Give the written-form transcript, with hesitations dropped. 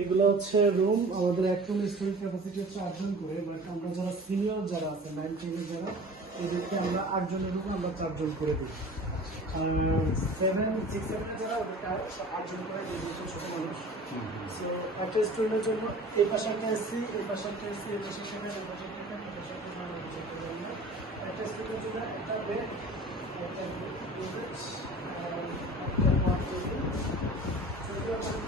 এগুলো হচ্ছে রুম। আমাদের এক রুম স্টুডেন্ট ক্যাপাসিটি হচ্ছে 8 জন করে, বাট আমরা যারা সিনিয়র যারা আছে 9 থেকে যারা, এদেরকে আমরা 8 জনের রুমে আমরা 4 জন করে দিই। আর 7, 6, 7 যারা ওদেরকে 8 জন করে দিই, ছোট মানুষ। সো একটা স্টুডেন্টের জন্য এই পাশে একটা এসি, এই পাশে একটা এসি, এই পাশে সেখানে, এই পাশে একটা ফ্যান, এই পাশে একটা ফ্যান, এই পাশে একটা ফ্যান। একটা স্টুডেন্টের জন্য একটা বেড, একটা বেড, আর একটা ওয়ান টেবিল। যদিও আমরা